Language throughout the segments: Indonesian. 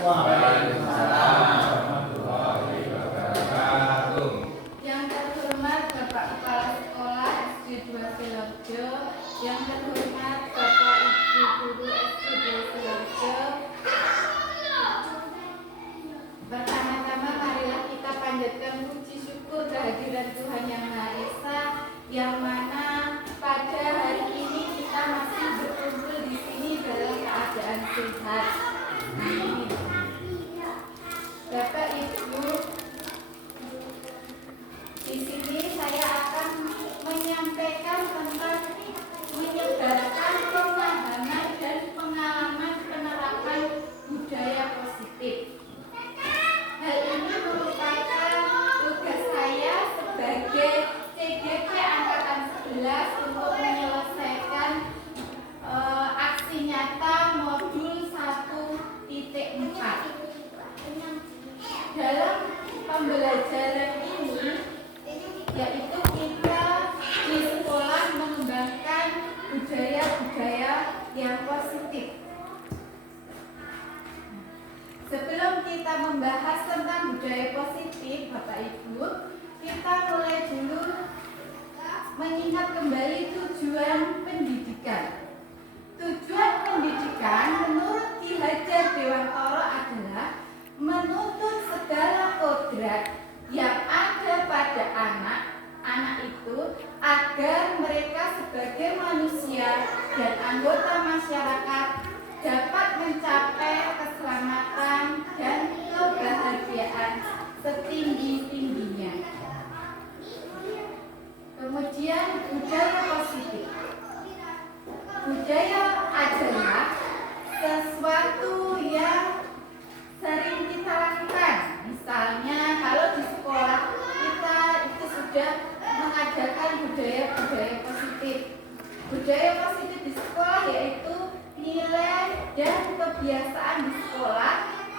Waalaikumsalam warahmatullahi wabarakatuh. Yang terhormat Bapak Kepala Sekolah SD 2 Sidoarjo, yang terhormat Bapak Ibu Guru SD 2 Sidoarjo. Pertama-tama marilah kita panjatkan puji syukur kehadiran Tuhan Yang Maha Esa, yang mana pada hari ini kita masih berkumpul di sini dalam keadaan sehat. Bapak Ibu, di sini saya akan menyampaikan tentang menyebarkan pemahaman dan pengalaman penerapan budaya positif. Hal ini merupakan tugas saya sebagai CGP Angkatan 11 untuk menyelesaikan aksi nyata modul 1.4. Dalam pembelajaran ini, yaitu kita di sekolah mengembangkan budaya-budaya yang positif. Sebelum kita membahas tentang budaya positif, Bapak Ibu, kita mulai dulu mengingat kembali tujuan pendidikan. Tujuan pendidikan menurut Ki Hajar Dewantara adalah menuntut segala kodrat yang ada pada anak itu agar mereka sebagai manusia dan anggota masyarakat dapat mencapai keselamatan dan kebahagiaan setinggi-tingginya. Kemudian budaya positif. Budaya adalah sesuatu yang sering kita lakukan. Misalnya kalau di sekolah kita itu sudah mengajarkan budaya-budaya positif. Budaya positif di sekolah yaitu nilai dan kebiasaan di sekolah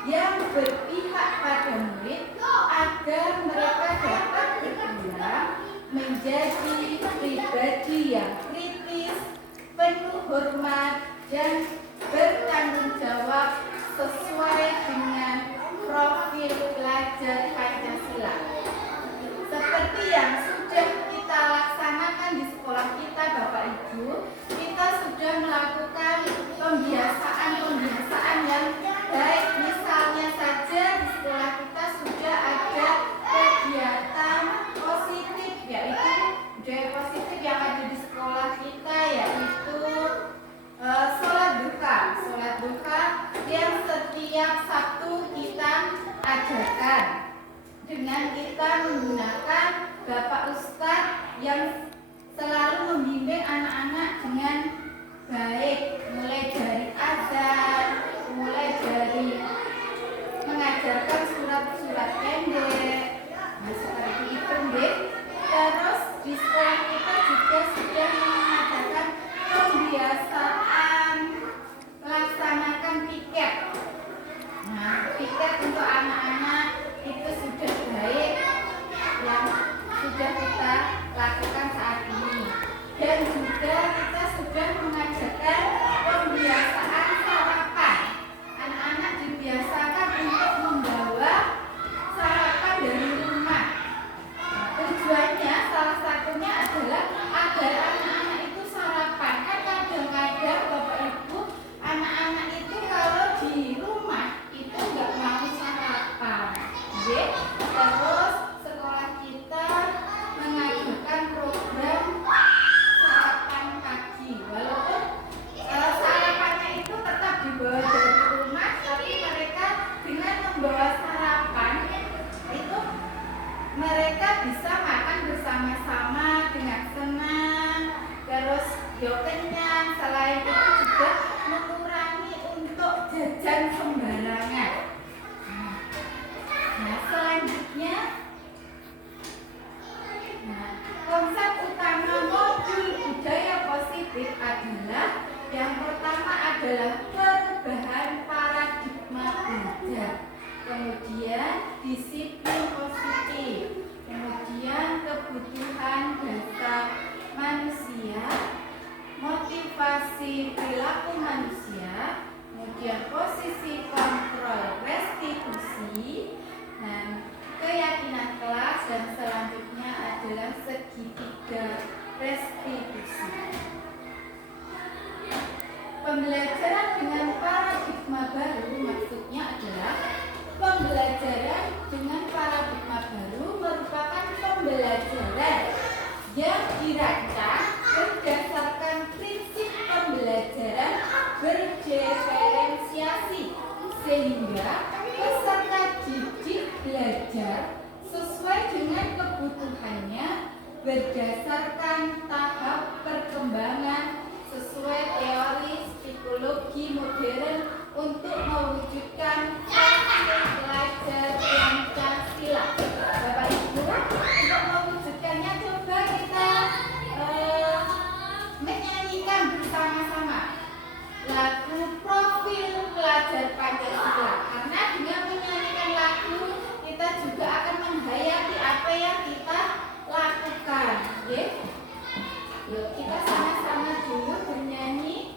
yang berpihak pada murid agar mereka dapat berkembang menjadi pribadi yang kritis, penuh hormat, dan bertanggung jawab sesuai dengan profil pelajar Pancasila. Seperti yang sudah kita laksanakan di sekolah kita, Bapak Ibu, kita sudah melakukan pembiasaan yang baik. Misalnya saja di sekolah kita sudah ada kegiatan positif, yaitu budaya positif yang ada di sekolah kita, yaitu sholat duha yang setiap Sabtu kita adakan dengan kita menggunakan Bapak Ustadz yang selalu membimbing anak-anak dengan baik, mulai dari azan, mulai dari mengajarkan surat-surat pendek, seperti itu, deh. Terus di sekolah kita juga sudah mengadakan pembiasaan melaksanakan piket. Nah, piket untuk anak-anak itu sudah baik yang sudah kita lakukan saat ini. Dan juga kita sudah mengajarkan pembiasaan sarapan. Anak-anak dibiasakan untuk membawa sarapan dari rumah. Tujuannya salah satunya adalah agar anak-anak itu sarapan. Kan kadang-kadang Bapak Ibu, anak-anak itu kalau di rumah itu nggak mau sarapan. Terus sekolah kita mengajukan program sarapan pagi. Walaupun sarapannya itu tetap dibawa dari rumah, tapi mereka dengan membawa sarapan itu mereka bisa makan bersama-sama dengan senang, terus kenyang. Selain itu juga mengurangi untuk jajan sembarangan. Nah, selanjutnya, konsep utama modul budaya positif adalah yang pertama adalah perubahan paradigma belajar, kemudian disiplin positif, kemudian kebutuhan dasar manusia, motivasi perilaku manusia, kemudian posisi kontrol restitusi, dan keyakinan kelas, dan selanjutnya adalah segitiga restitusi. Pembelajaran dengan paradigma baru maksudnya adalah pembelajaran dengan paradigma baru merupakan pembelajaran yang dirancang berdasarkan prinsip pembelajaran berdiferensiasi, sehingga peserta didik belajar sesuai dengan kebutuhannya berdasarkan tahap perkembangan sesuai teori psikologi modern untuk mewujudkan profil pelajar Pancasila. Bapak Ibu, untuk mewujudkannya coba kita menyanyikan bersama-sama lagu profil pelajar Pancasila, karena dengan menyanyikan lagu kita juga akan menghayati apa yang kita lakukan. Oke? Yuk kita sama-sama dulu bernyanyi.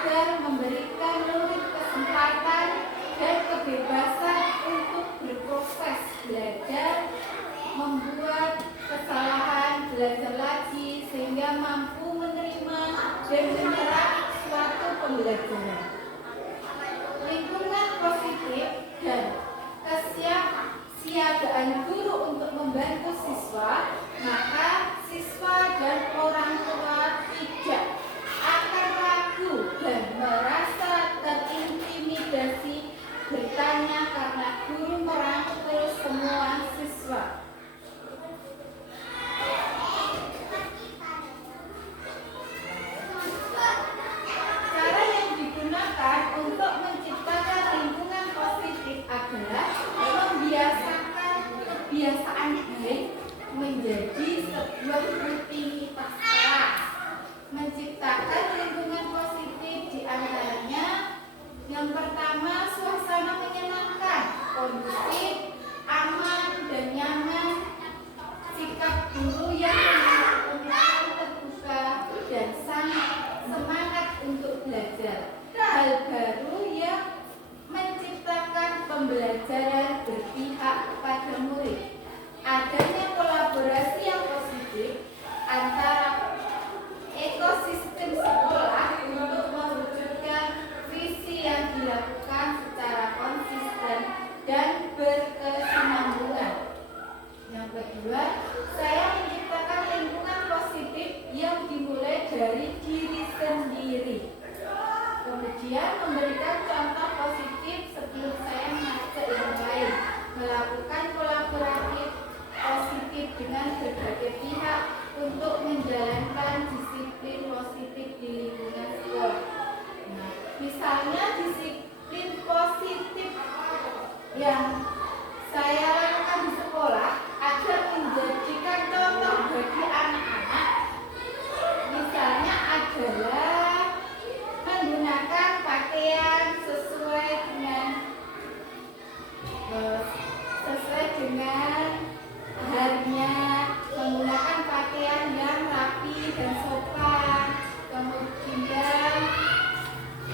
agar memberikan murid kesempatan dan kebebasan untuk berproses belajar, membuat kesalahan, belajar lagi sehingga mampu menerima dan menyerap suatu pembelajaran. Lingkungan positif dan kesiapsiagaan guru untuk membantu siswa, maka siswa dan orang tua tidak akan ragu dan merasa terintimidasi bertanya karena guru merangkul semua siswa. Cara yang digunakan untuk menciptakan lingkungan positif adalah membiasakan kebiasaan baik menjadi sebuah rutinitas kelas. Menciptakan lingkungan positif diantaranya yang pertama, suasana menyenangkan, kondusif, aman dan nyaman, sikap guru yang terbuka dan sangat semangat untuk belajar hal baru yang menciptakan pembelajaran berpihak pada murid. Adanya kolaborasi yang positif antara ekosistem sekolah untuk mewujudkan visi yang dilakukan secara konsisten dan berkesinambungan. Yang kedua, saya menciptakan lingkungan positif yang dimulai dari diri sendiri. Kemudian memberikan contoh positif sebelum saya mengajak yang lain, melakukan kolaborasi positif dengan berbagai pihak untuk menjalankan disiplin positif di lingkungan sekolah. Nah, misalnya disiplin positif yang saya lakukan di sekolah agar menjadikan contoh bagi anak-anak, misalnya adalah menggunakan pakaian sesuai dengan harinya, menggunakan pakaian yang rapi dan sopan, kemudian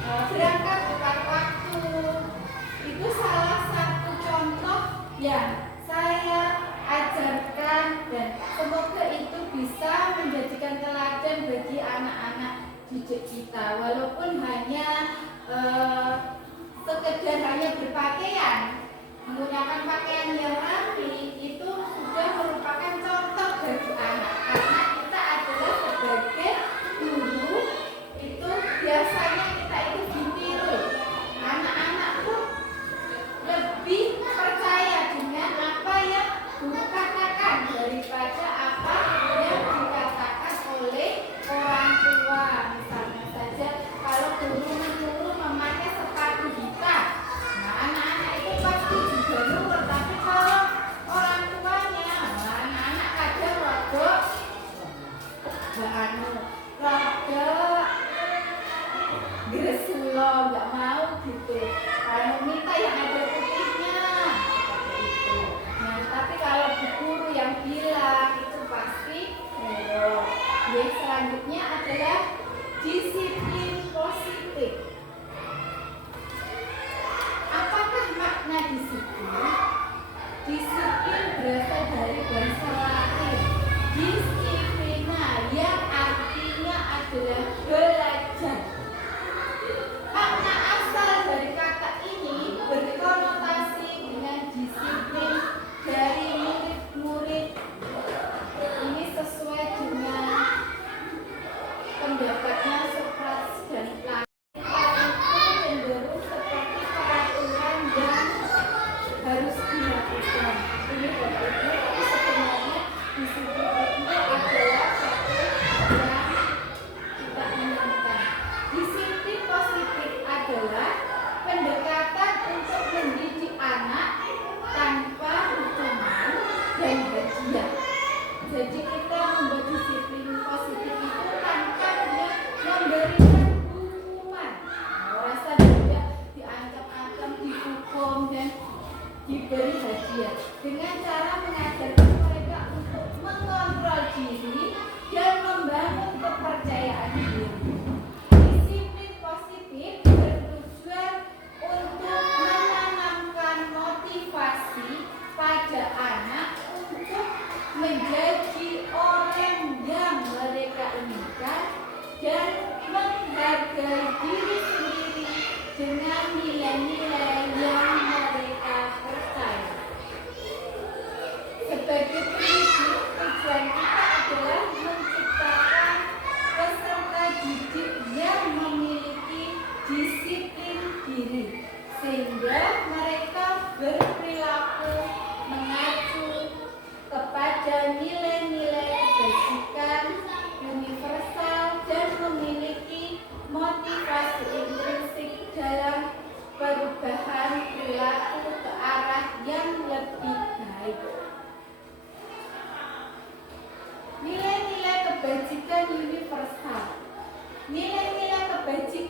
berangkat tepat waktu. Itu salah satu contoh yang saya ajarkan dan semoga itu bisa menjadikan teladan bagi anak-anak didik kita. Walaupun hanya sekedar hanya berpakaian, menggunakan pakaian yang rapi, itu sudah merupakan contoh bagi anak. Karena kita adalah sebagai guru, itu biasanya kita itu ditiru. Anak-anak pun lebih percaya dengan apa yang guru katakan daripada apa yang dikatakan oleh orang tua. Misalnya saja kalau guru menyuruh memakai sepatu hitam, nah anak-anak itu pasti juga nurut. Tapi kalau orang tuanya, anak-anak kadang rodok gresulo, nggak mau gitu. Kalau minta yang ada putihnya seperti itu. Nah, tapi kalau guru yang bilang itu pasti nurut. Yang selanjutnya adalah disiplin positif. Apakah makna disiplin? Disiplin berasal dari bahasa Latin disiplina yang artinya adalah belajar. Makna asal dari kata ini berkonotasi dengan disiplin dari murid-murid. Ini sesuai dengan pendapatnya Socrates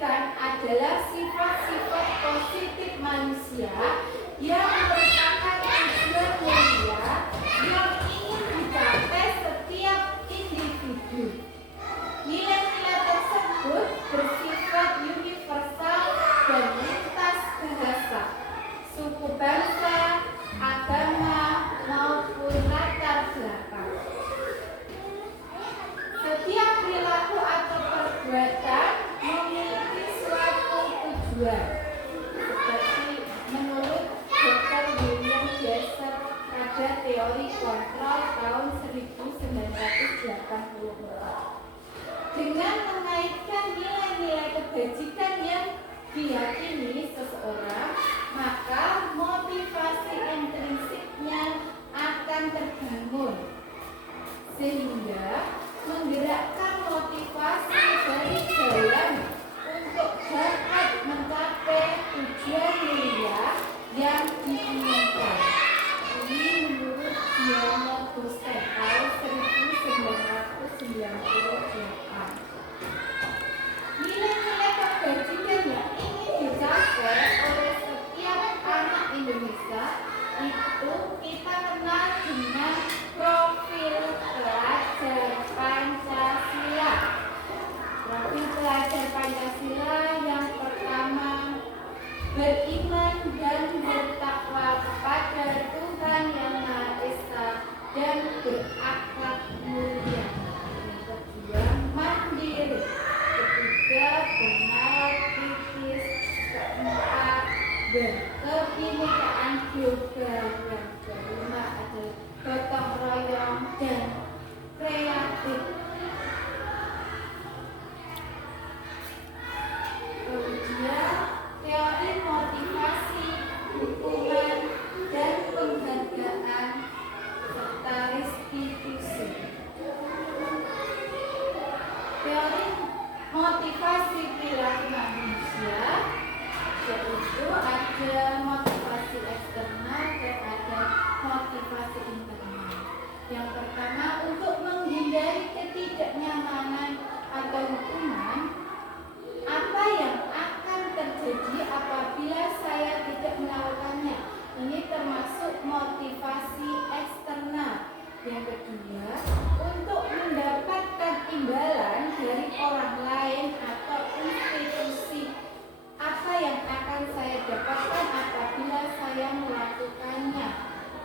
sebutkan adalah sifat-sifat positif manusia yang merupakan tujuan mulia yang ingin dicapai setiap individu. Nilai-nilai tersebut bersifat universal dan lintas bahasa, suku bangsa, agama, maupun latar belakang. Setiap perilaku atau perbuatan memiliki suatu tujuan. Seperti menurut Dr. William James pada teori kontrol tahun 1984. Dengan mengaitkan nilai-nilai kebajikan yang diyakini seseorang, maka motivasi intrinsiknya akan terbangun, sehingga menggerakkan motivasi dari dalam untuk dapat mencapai tujuan mulia yang diinginkan. Ini menurut Diana Boston tahun 1998. Nilai-nilai kebajikan yang ingin dicapai oleh setiap anak Indonesia itu kita kenal dengan profil pelajar Pancasila. Profil pelajar Pancasila yang pertama, beriman dan bertakwa kepada Tuhan Yang Maha Esa dan berakhlak mulia. Yang kedua, mandiri. Ketiga, benar kritis. Keempat, berkebinekaan global. Yang kelima adalah gotong royong dan kreatif. Kemudian teori motivasi, dukungan, dan penghargaan serta restitusi. Teori motivasi perilaku manusia yaitu ada motivasi eksternal dan ada motivasi internal. Yang pertama, untuk menghindari ketidaknyamanan atau hukuman. Apa yang akan terjadi apabila saya tidak melakukannya? Ini termasuk motivasi eksternal. Yang kedua, untuk mendapatkan imbalan dari orang lain atau institusi. Apa yang akan saya dapatkan apabila saya melakukannya?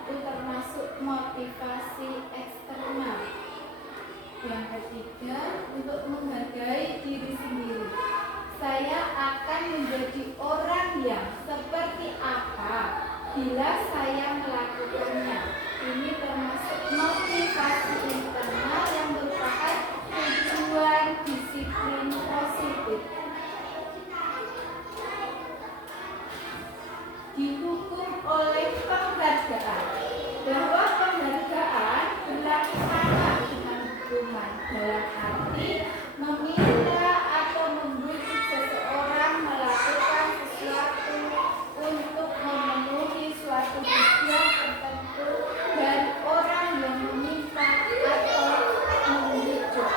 Itu termasuk motivasi eksternal. Yang ketiga, untuk menghargai diri sendiri. Saya akan menjadi orang yang seperti apa bila saya melakukannya. Ini termasuk motivasi internal yang merupakan tujuan disiplin positif. Dihukum oleh penghargaan, bahwa penghargaan berlaku sama dengan hukuman, dalam arti meminta atau membujuk seseorang melakukan sesuatu untuk memenuhi suatu tujuan tertentu dari orang yang meminta atau membujuk.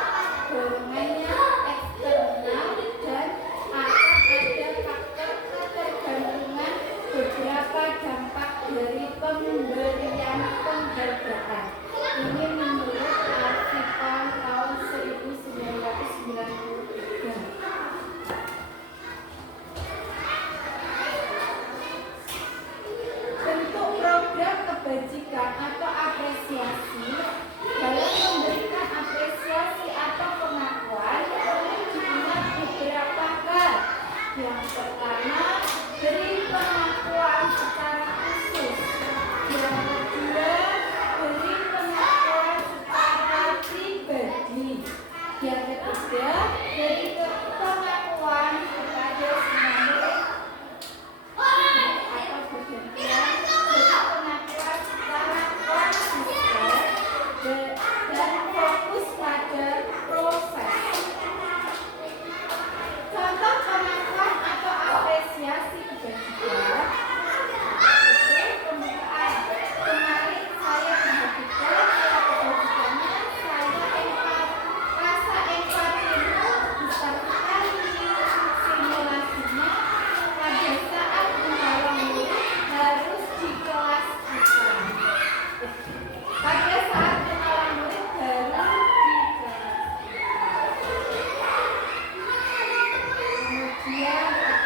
Dorongannya eksternal dan akan ada faktor ketergantungan beberapa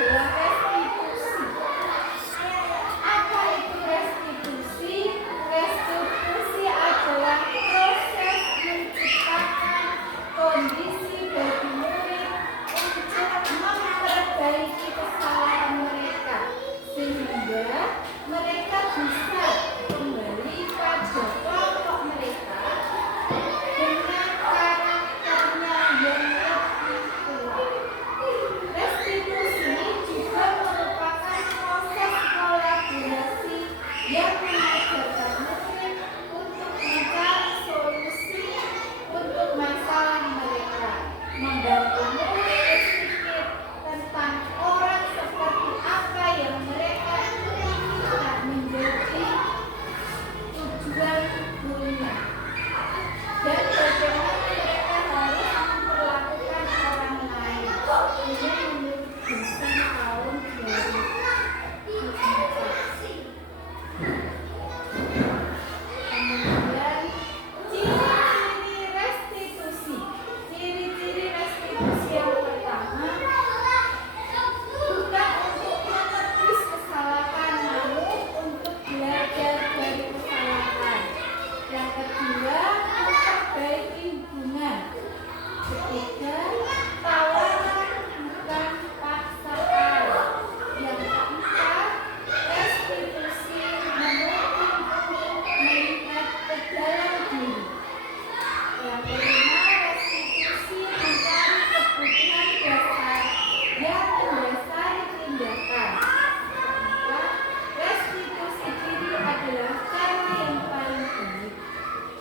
adalah restitusi. Apa itu restitusi? Restitusi adalah proses menciptakan kondisi bagi murid untuk memperbaiki kesalahan mereka sehingga mereka bisa kembali pada kelompok mereka dengan karakternya yang lebih kuat. Restitusi juga merupakan proses kolaborasi yang mengajarkan murid untuk mencari solusi untuk masalah mereka, membantu murid berpikir tentang orang seperti apa yang mereka inginkan menjadi tujuan hidupnya, dan bagaimana mereka harus memperlakukan orang lain. Ini menurut Gibson tahun 2004. Kemudian ciri-ciri restitusi. Ciri-ciri restitusi yang pertama, bukan untuk menebus kesalahan, namun untuk belajar dari kesalahan. Yang kedua, memperbaiki hubungan. Ketiga, tawaran bukan paksaan. Yang keempat, restitusi menuntut untuk melihat ke dalam diri. Yang kelima, restitusi mencari kebutuhan dasar yang mendasari tindakan. Keempat, restitusi diri adalah cara yang paling baik.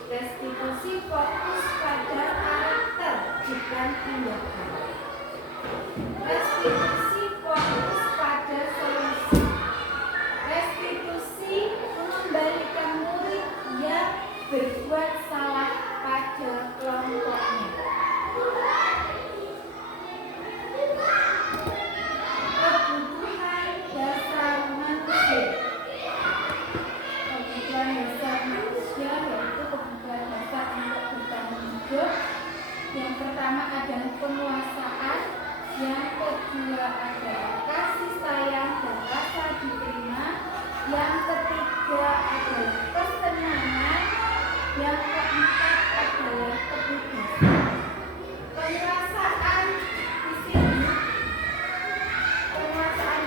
Restitusi fokus pada karakter, bukan tindakan. Restitusi fokus pada solusi. Restitusi mengembalikan murid yang berbuat salah pada kelompoknya. Kebutuhan dasar manusia. Kebutuhan dasar manusia yaitu kebutuhan dasar untuk bertahan hidup. Yang pertama adalah penguasaan, yang kedua adalah kasih sayang dan rasa diterima, yang ketiga adalah kesenangan, yang keempat adalah kebebasan. Penguasaan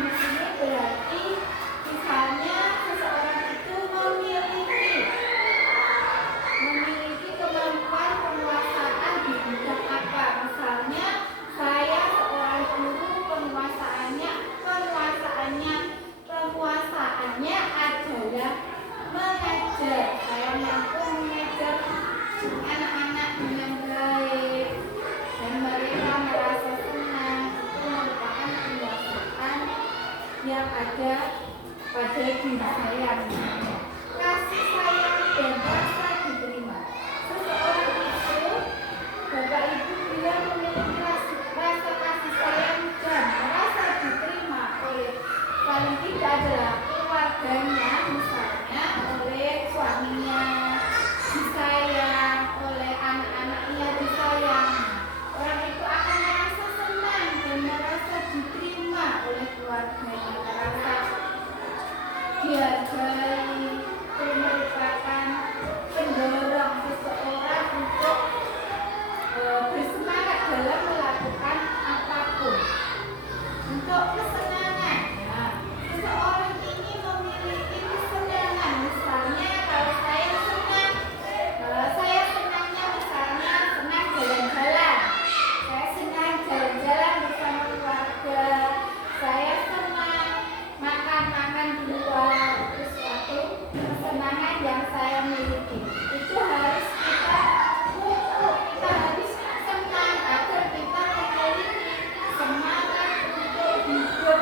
di sini berarti misalnya seseorang itu memiliki kemampuan penguasaan di bidang apa. Misalnya saya seorang guru, penguasaannya adalah mengajar. Saya mampu mengajar anak-anak dengan baik dan mereka merasa senang. Itu merupakan penguasaan yang ada pada diri saya. Kasih sayang dan rasa diterima. Seseorang itu, Bapak Ibu, bila memiliki rasa kasih sayang dan rasa diterima oleh paling tidak adalah keluarganya, misalnya oleh suaminya disayang, oleh anak-anaknya disayang, orang itu akan merasa senang dan merasa diterima oleh keluarganya, merasa dihargai. Itu merupakan pendorong seseorang untuk bersemangat dalam melakukan apapun. Untuk kesenangan, seseorang ini memiliki kesenangan. Misalnya kalau saya senangnya misalnya senang jalan-jalan. Saya senang jalan-jalan bersama keluarga. Saya senang makan-makan di luar. Itu suatu kesenangan yang saya miliki. Itu harus kita harus senang agar kita memiliki semangat untuk hidup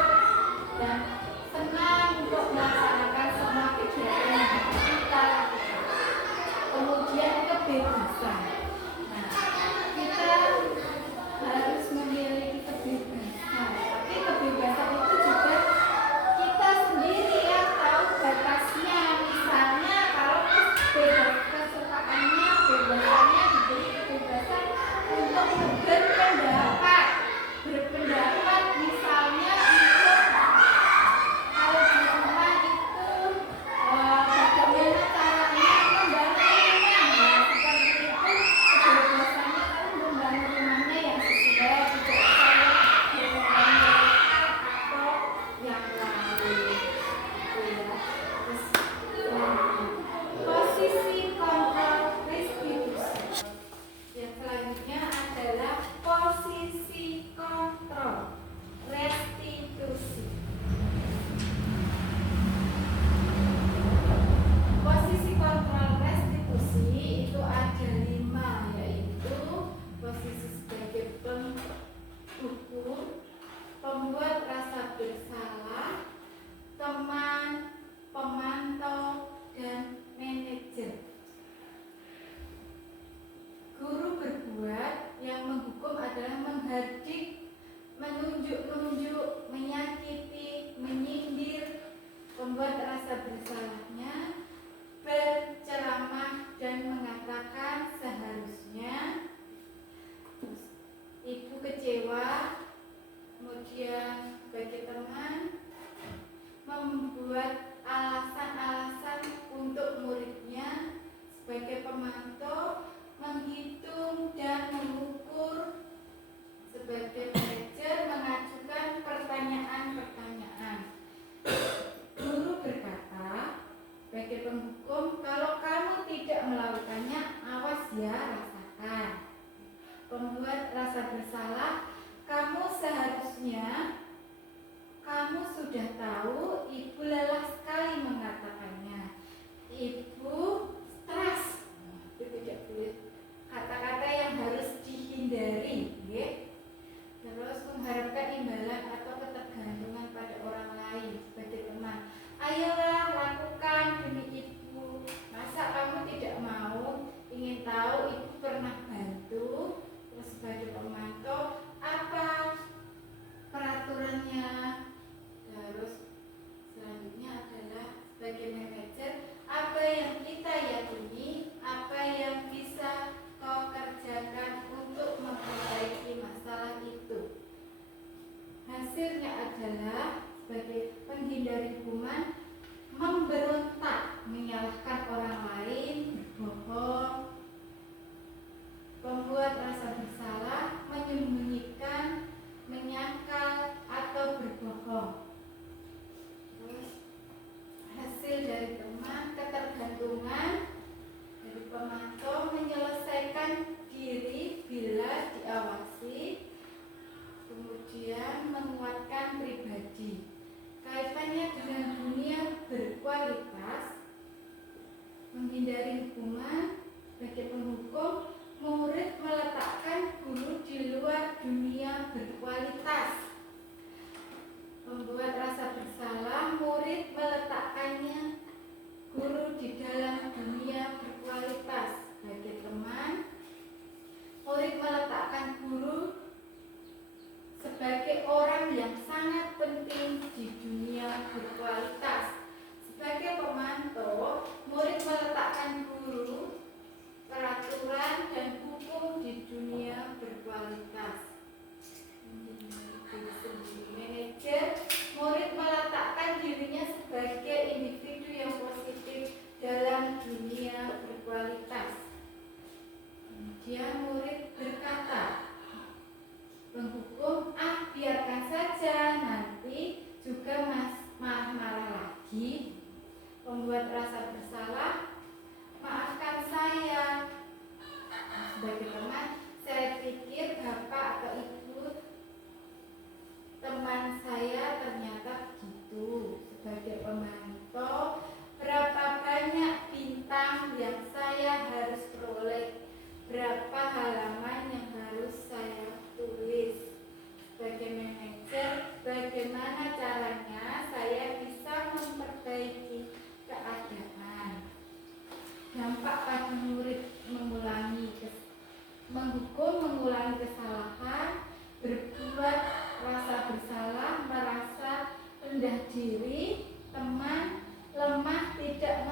lagi membuat rasa bersalah, maafkan saya. Sebagai teman, saya pikir bapak atau ibu teman saya ternyata begitu. Sebagai pemantau, berapa banyak bintang yang saya harus peroleh, berapa halaman yang harus saya tulis. Sebagai manajer, bagaimana caranya saya bisa memperbaiki keadaan. Dampak pada murid mengulangi kesalahan, berbuat rasa bersalah, merasa rendah diri, teman, lemah, tidak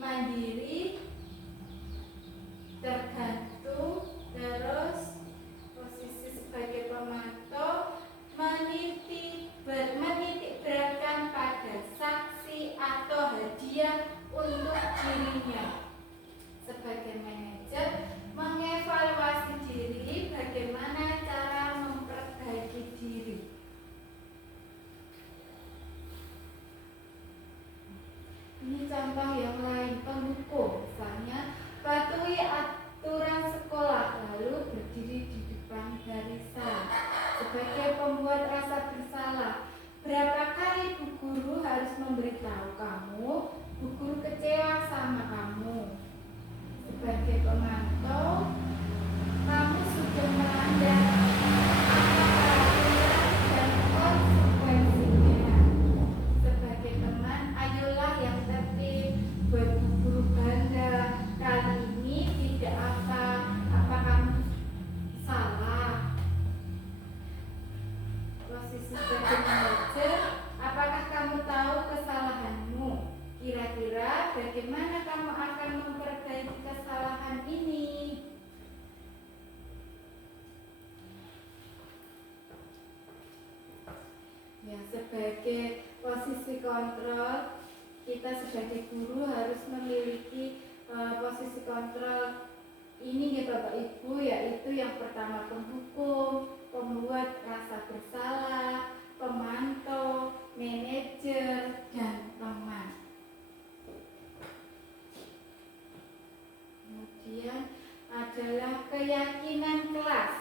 mandiri, tergantung. Terus posisi sebagai pemantau menitik beratkan pada saksi atau hadiah untuk dirinya. Sebagai manajer, mengevaluasi diri, bagaimana cara memperbaiki diri. Ini contoh yang lain, pendukung. Misalnya, patuhi aturan sekolah, lalu berdiri di depan barisan. Sebagai pembuat rasa bersalah, berapa kali bu guru harus memberitahu kamu, bu guru kecewa sama kamu. Sebagai pemantau, kamu sudah melanggar aturan dan konsekuensinya. Sebagai teman, ayolah yang tertib, buat bu guru bangga. Kali ini tidak apa kamu salah. Posisi sebagai manajer, apakah kamu tahu kesalahanmu? Kira-kira bagaimana kamu akan memperbaiki kesalahan ini? Ya, sebagai posisi kontrol, kita sebagai guru harus memiliki posisi kontrol ini ya Bapak Ibu, yaitu yang pertama penghukum, pembuat rasa bersalah, pemantau, manajer, dan teman. Kemudian adalah keyakinan kelas.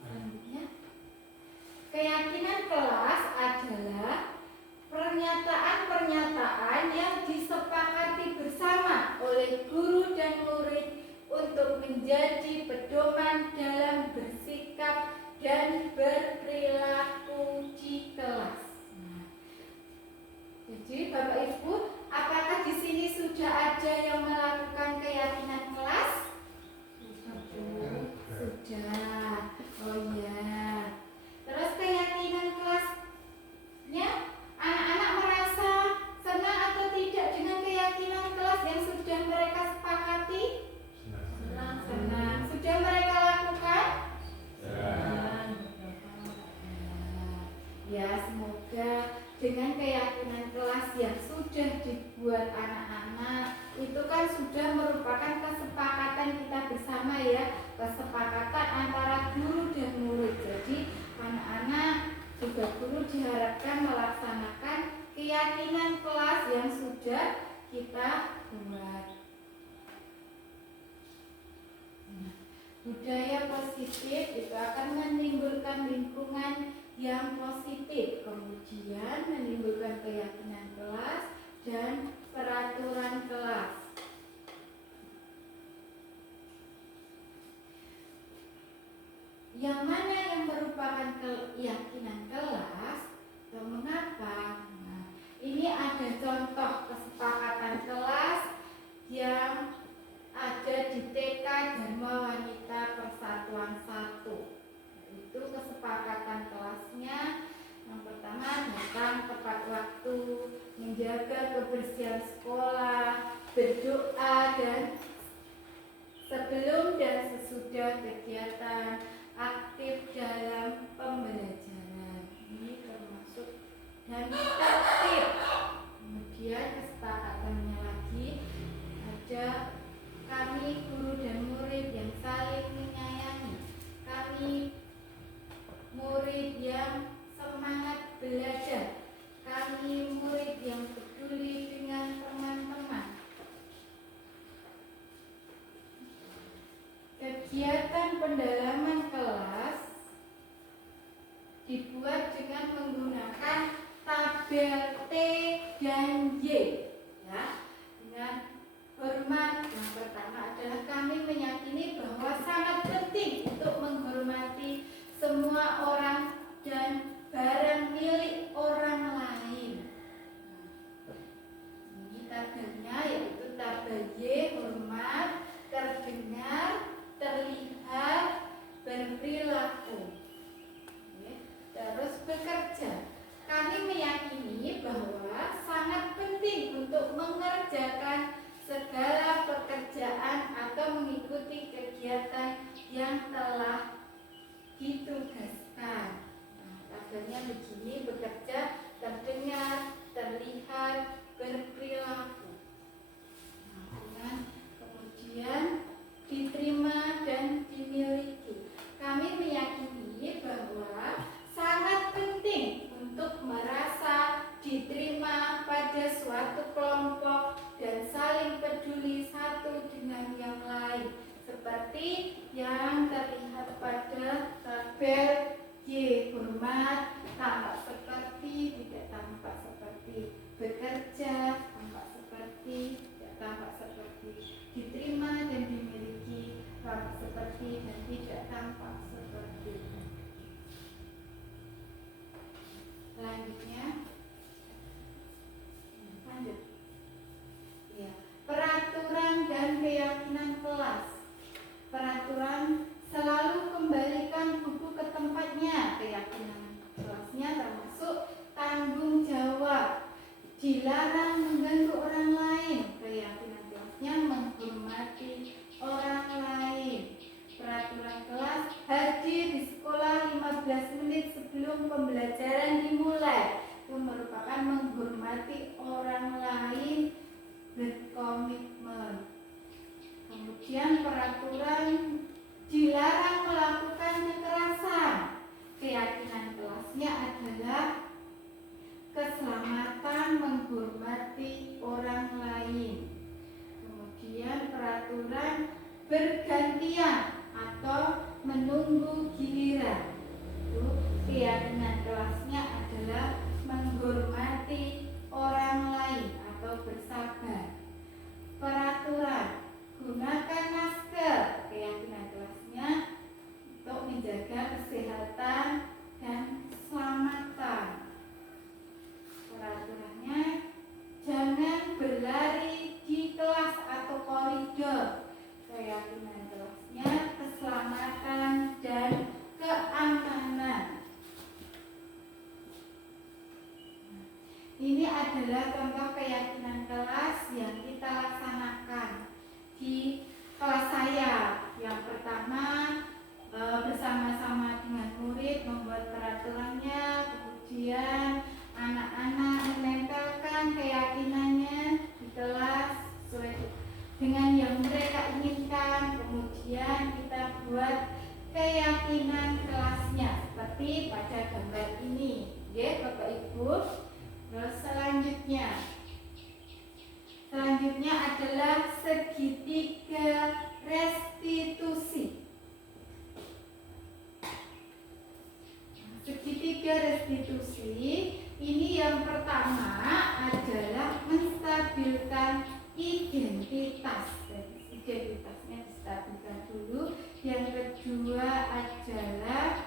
Selanjutnya, keyakinan kelas adalah pernyataan-pernyataan yang disepakati bersama oleh guru dan murid untuk menjadi pedoman dalam bersikap dan berperilaku di kelas. Jadi Bapak Ibu, apakah di sini sudah ada yang melakukan keyakinan kelas? Sudah. Oh iya. Terus keyakinan kelasnya, anak-anak merasa senang atau tidak dengan keyakinan kelas yang sudah mereka sepakati? Senang. Sudah mereka lakukan? Senang. Ya, semoga dengan keyakinan kelas yang sudah dibuat anak-anak itu kan sudah merupakan kesepakatan kita bersama ya, kesepakatan antara guru dan murid. Jadi anak-anak juga guru diharapkan melaksanakan keyakinan kelas yang sudah kita buat. Budaya positif itu akan menimbulkan lingkungan yang positif, kemudian menimbulkan keyakinan kelas dan peraturan kelas. Yang mana yang merupakan keyakinan kelas dan mengapa? Nah, ini ada contoh kesepakatan kelas yang ada di TK Dharma Wanita Persatuan 1. Itu kesepakatan kelasnya. Yang pertama, datang tepat waktu, menjaga kebersihan sekolah, berdoa dan sebelum dan sesudah kegiatan, aktif dalam pembelajaran. Ini termasuk dan tertib. Kemudian kesepakatannya lagi ada kami guru dan murid yang saling menyayangi. Kegiatan pendalaman kelas dibuat dengan menggunakan tabel T dan Y, ya. Dengan hormat, yang pertama adalah kami meyakini bahwa sangat penting untuk menghormati semua orang dan barang milik orang lain. Ini tabelnya, yaitu tabel Y, hormat, terdengar, terlihat, berperilaku. Terus bekerja. Kami meyakini bahwa sangat penting untuk mengerjakan segala pekerjaan atau mengikuti kegiatan yang telah ditugaskan. Nah, tabelnya begini: bekerja, terdengar, terlihat, berperilaku. Nah, kemudian diterima dan dimiliki. Kami meyakini bahwa sangat penting untuk merasa diterima pada suatu kelompok dan saling peduli satu dengan yang lain, seperti yang terlihat pada tabel Y. Hormat, tampak seperti, tidak tampak seperti. Bekerja, tampak seperti, tidak tampak seperti. Diterima dan dimiliki, tampak seperti dan tidak tampak seperti. Selanjutnya, lanjut. Ya, peraturan dan keyakinan kelas. Peraturan: selalu kembalikan buku ke tempatnya. Keyakinan kelasnya termasuk tanggung jawab, dilarang mengganggu orang lain. Keyakinan kelasnya menghormati orang lain. Peraturan kelas: hadir di sekolah 15 menit sebelum pembelajaran dimulai. Itu merupakan menghormati orang lain, berkomitmen. Kemudian peraturan: dilarang melakukan kekerasan. Keyakinan kelasnya adalah keselamatan, menghormati orang lain. Kemudian peraturan: bergantian atau menunggu giliran. Itu keyakinan kelasnya adalah menghormati orang lain atau bersabar. Peraturan: gunakan masker. Keyakinan kelasnya untuk menjaga kesehatan dan keselamatan. Peraturannya: jangan berlari di kelas atau koridor. Keyakinan kelasnya keselamatan dan keamanan. Ini adalah contoh keyakinan kelas yang kita laksanakan di kelas saya. Yang pertama, bersama-sama dengan murid membuat peraturannya, kemudian anak-anak menempelkan keyakinannya di kelas sesuai dengan yang mereka inginkan. Kemudian kita buat keyakinan kelasnya seperti pada gambar ini, ya Bapak Ibu. Terus selanjutnya adalah segitiga restitusi. Segitiga restitusi ini yang pertama adalah menstabilkan identitas. Identitasnya distabilkan dulu. Yang kedua adalah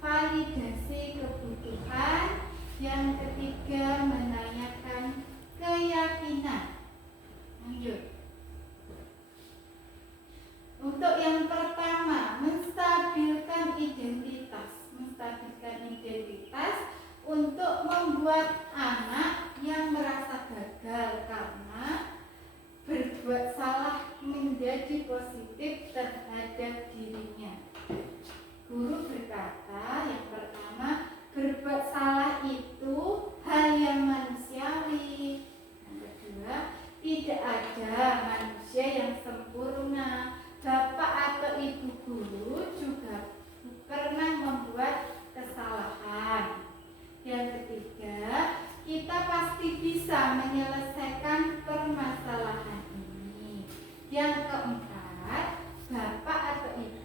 validasi kebutuhan. Yang ketiga menanyakan keyakinan. Lanjut. Untuk yang pertama, menstabilkan identitas. Menstabilkan identitas untuk membuat anak yang merasa gagal karena berbuat salah menjadi positif terhadap dirinya. Guru berkata, yang pertama, berbuat salah itu hal yang manusiawi. Yang kedua, tidak ada manusia yang sempurna. Bapak atau ibu guru juga pernah membuat kesalahan. Yang ketiga, kita pasti bisa menyelesaikan permasalahan ini. Yang keempat, Bapak atau ibu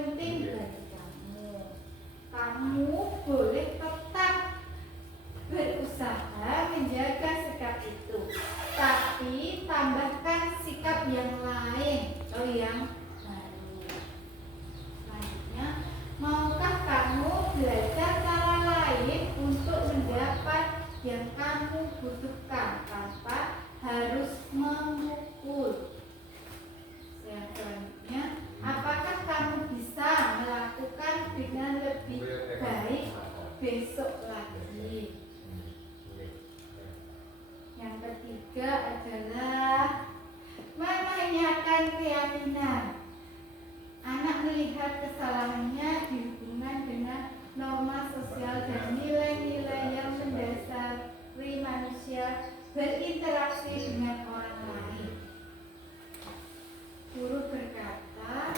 penting bagi kamu. Kamu boleh tetap berusaha menjaga sikap itu, tapi tambahkan sikap yang lain atau yang baru. Selanjutnya, maukah kamu belajar cara lain untuk mendapat yang kamu butuhkan tanpa harus memukul? Yang selanjutnya, apakah kamu bisa melakukan dengan lebih baik besok lagi? Yang ketiga adalah menanyakan keyakinan. Anak melihat kesalahannya dihubungkan dengan norma sosial dan nilai-nilai yang mendasari manusia berinteraksi dengan orang lain. Guru berkata,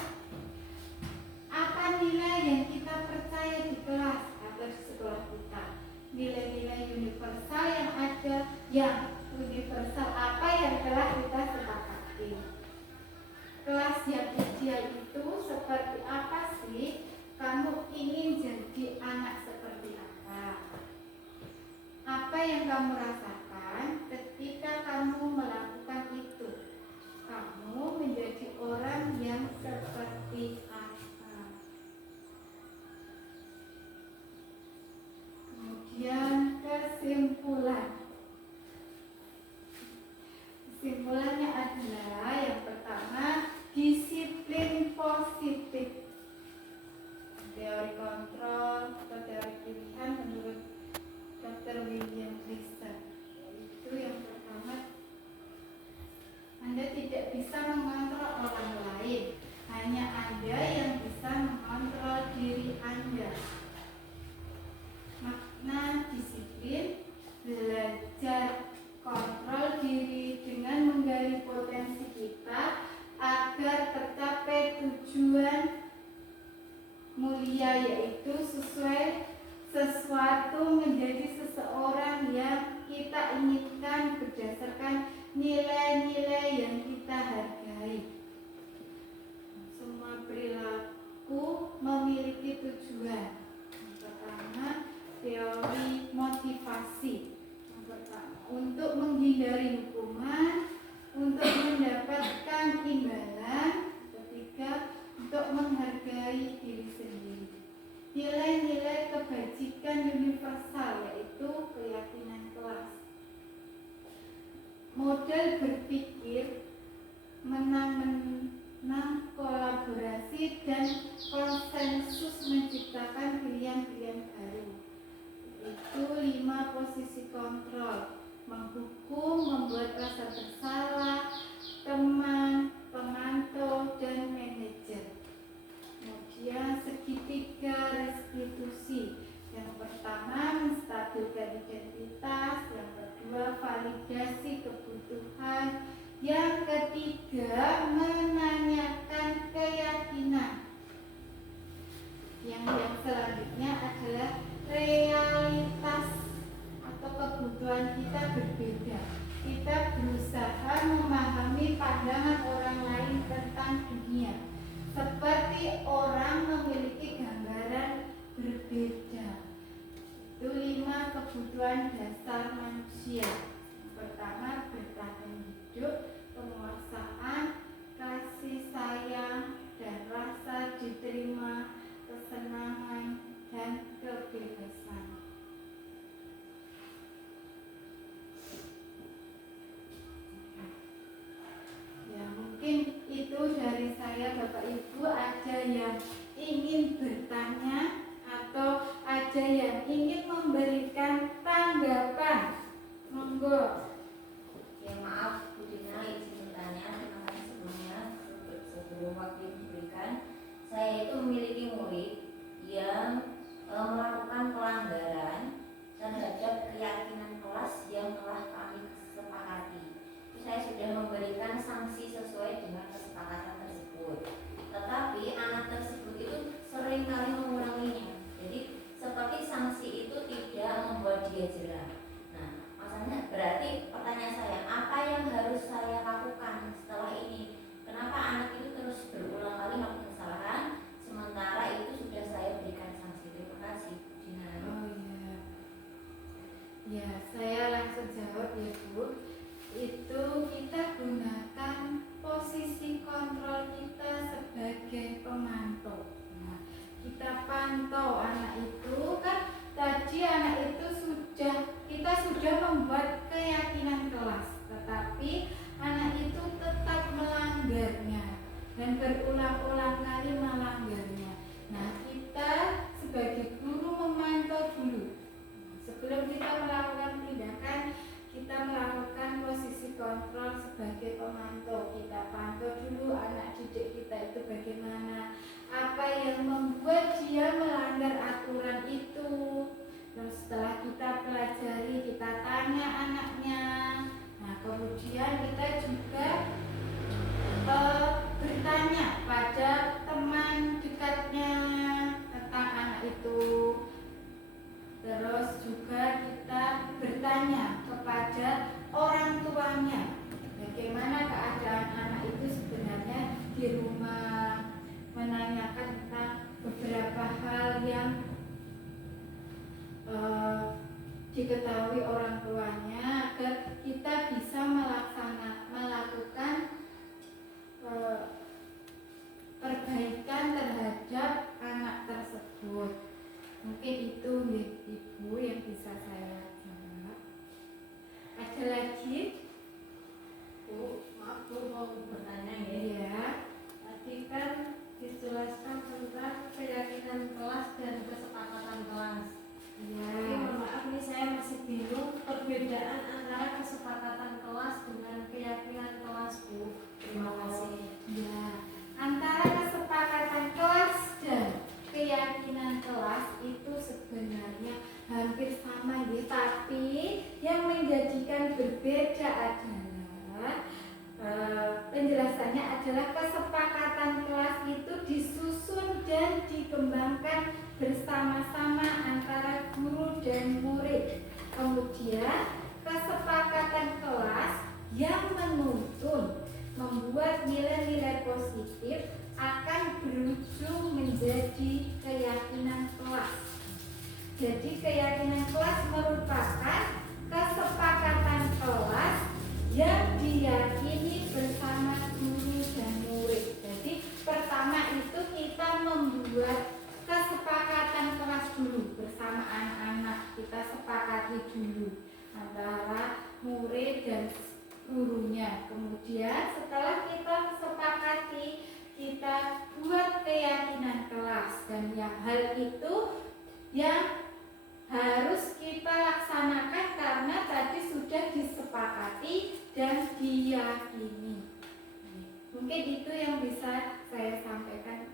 apa nilai yang kita percaya di kelas atau di sekolah kita? Nilai-nilai universal yang ada, yang universal apa yang telah kita sepakati. Kelas yang ideal itu seperti apa sih? Kamu ingin jadi anak seperti apa? Apa yang kamu rasakan ketika kamu melakukan itu? Kamu menjadi orang yang seperti apa? Kemudian kesimpulan. Kesimpulannya adalah yang pertama, disiplin positif. Teori kontrol atau teori pilihan menurut Dr. William Glasser. Itu yang pertama, Anda tidak bisa mengontrol orang lain, hanya Anda yang bisa mengontrol diri Anda. Makna disiplin, belajar kontrol diri dengan menggali potensi kita agar tercapai tujuan mulia, yaitu sesuatu menjadi seseorang yang kita inginkan berdasarkan nilai-nilai yang kita hargai. Semua perilaku memiliki tujuan. Yang pertama, teori motivasi. Yang pertama, untuk menghindari hukuman, untuk mendapatkan imbalan. Ketiga, untuk menghargai diri sendiri. Nilai-nilai kebajikan universal, yaitu keyakinan kelas. Model berpikir menang-menang, kolaborasi dan konsensus menciptakan pilihan-pilihan baru. Itu 5 posisi kontrol: menghukum, membuat rasa bersalah, teman, pemantau, dan manajer. Kemudian segitiga restitusi. Yang pertama, menstabilkan identitas. Yang kedua, validasi kebutuhan. Yang ketiga, menanyakan keyakinan. Yang selanjutnya adalah realitas atau kebutuhan kita berbeda. Kita berusaha memahami pandangan orang lain tentang dunia, seperti orang memiliki gambaran berbeda. Itu 5 kebutuhan dasar manusia. Yang pertama, bertahan hidup, penguasaan, kasih sayang, dan rasa diterima, kesenangan, dan kebebasan. Ya, mungkin itu dari saya, Bapak Ibu. Ada yang ingin bertanya atau ada yang ingin memberikan tanggapan? Monggo. Ya, maaf Bu Dina, izin bertanya. Terima kasih sebelumnya. Sebelum waktu yang diberikan, saya itu memiliki murid yang melakukan pelanggaran terhadap keyakinan kelas yang telah kami sepakati. Saya sudah memberikan sanksi sesuai dengan kesepakatan tersebut. Tetapi anak tersebut itu sering kali mengulanginya. Jadi seperti sanksi itu tidak membuat dia jerah. Nah, maksudnya berarti pertanyaan saya, apa yang harus saya lakukan setelah ini? Kenapa anak itu terus berulang kali melakukan kesalahan, sementara di rumah, menanyakan tentang beberapa hal yang diketahui orang tuanya agar kita bisa melakukan perbaikan terhadap anak tersebut. Mungkin itu Ibu yang bisa saya jawab. Ada lagi? Bu, maaf Bu, mau bertanya ya. Iya. Tadi kan dijelaskan tentang keyakinan kelas dan kesepakatan kelas. Iya. Tapi mohon maaf nih saya masih bingung perbedaan antara kesepakatan kelas dengan keyakinan kelas Bu. Terima kasih. Ya, antara kesepakatan kelas dan keyakinan kelas itu sebenarnya hampir sama ya, tapi yang menjadikan berbeda adalah penjelasannya adalah kesepakatan kelas itu disusun dan dikembangkan bersama-sama antara guru dan murid. Kemudian kesepakatan kelas yang menuntun membuat nilai-nilai positif akan berujung menjadi keyakinan kelas. Jadi keyakinan kelas merupakan kesepakatan kelas yang diyakini bersama guru dan murid. Jadi pertama itu kita membuat kesepakatan kelas dulu bersama anak-anak, kita sepakati dulu antara murid dan gurunya. Kemudian setelah kita sepakati, kita buat keyakinan kelas, dan yang hal itu yang harus kita laksanakan karena tadi sudah disepakati dan diyakini. Mungkin itu yang bisa saya sampaikan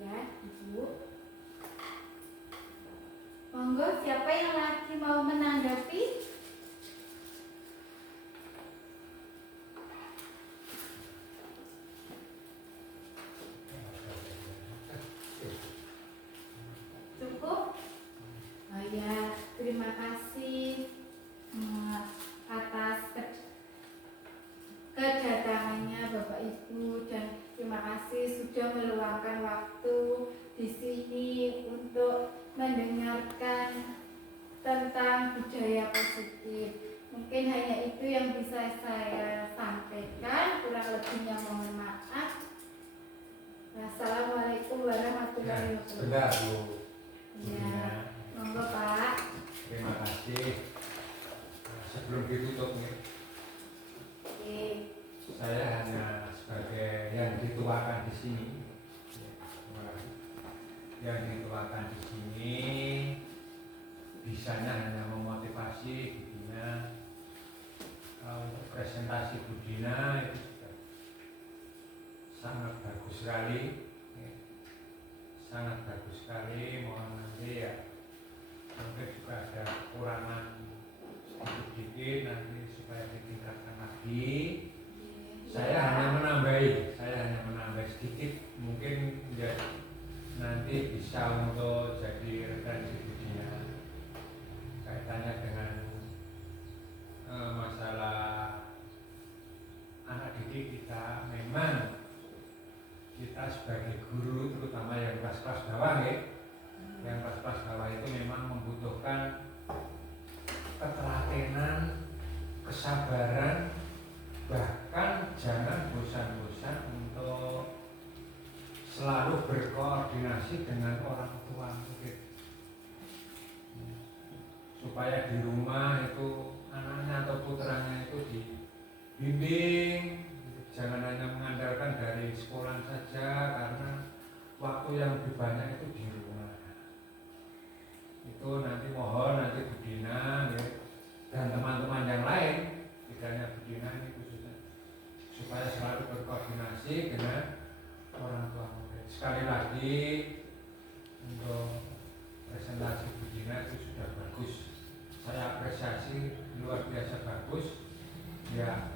ya Ibu. Monggo, siapa yang lagi mau menanggapi? Cukup? Oh ya, terima kasih atas kedatangannya Bapak Ibu, dan terima kasih sudah meluangkan waktu di sini untuk mendengarkan tentang budaya positif. Mungkin hanya itu yang bisa saya sampaikan, kurang lebihnya mohon maaf. Assalamualaikum warahmatullahi wabarakatuh. Sebentar Bu. Ya, monggo Pak. Terima kasih. Sebelum ditutup nih, Oke. saya hanya sebagai yang dituakan di sini. Yang dituakan di sini bisanya hanya memotivasi Budina. Untuk presentasi Budina itu sudah sangat bagus sekali, sangat bagus sekali. Mohon nanti ya mungkin juga ada kekurangan sedikit nanti supaya ditingkatkan lagi. Saya hanya menambahi sedikit, mungkin ya nanti bisa untuk jadi referensi Budina kaitannya dengan masalah anak didik kita. Memang kita sebagai guru, terutama yang kelas-kelas bawah ya, yang kelas-kelas bawah itu memang membutuhkan ketelatenan, kesabaran, bahkan jangan bosan-bosan untuk selalu berkoordinasi dengan orang tua murid, supaya di rumah itu anaknya atau putranya itu dibimbing. Jangan hanya mengandalkan dari sekolah saja, karena waktu yang lebih banyak itu di rumah. Itu nanti mohon nanti Budina ya, dan teman-teman yang lain, tidak hanya Budina ini khususnya, supaya selalu berkoordinasi dengan orang tua murid. Sekali lagi untuk presentasi Budina itu sudah bagus, saya apresiasi, luar biasa bagus ya.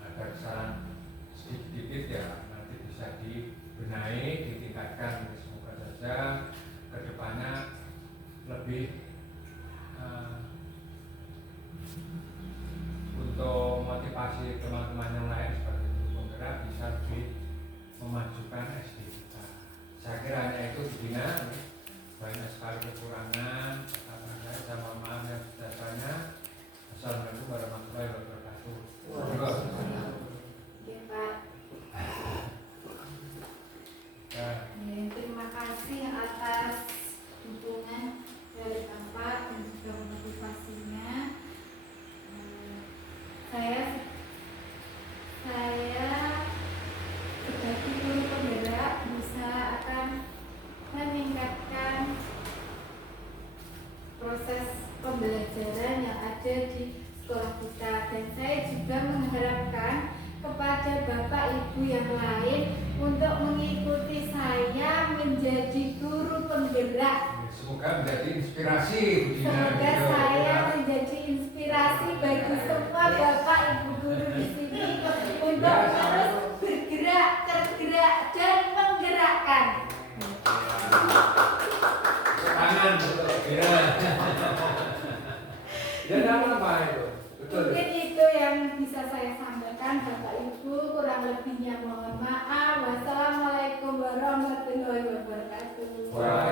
Ada kesalahan sedikit ya nanti bisa dibenahi, ditingkatkan. Semoga saja kedepannya lebih untuk motivasi teman-teman yang lain seperti itu penggerak bisa lebih yang lain untuk mengikuti saya menjadi guru penggerak. Semoga menjadi inspirasi Bu Dina. Semoga gitu, saya ya. menjadi inspirasi bagi semua bapak ibu guru di sini untuk terus bergerak, tergerak dan menggerakkan. Tangan betul. Ya. Ya enggak apa-apa itu. Betul. Mungkin itu yang bisa saya sampaikan Bapak Ibu, kurang lebihnya mohon maaf. Wassalamualaikum warahmatullahi wabarakatuh. Wah.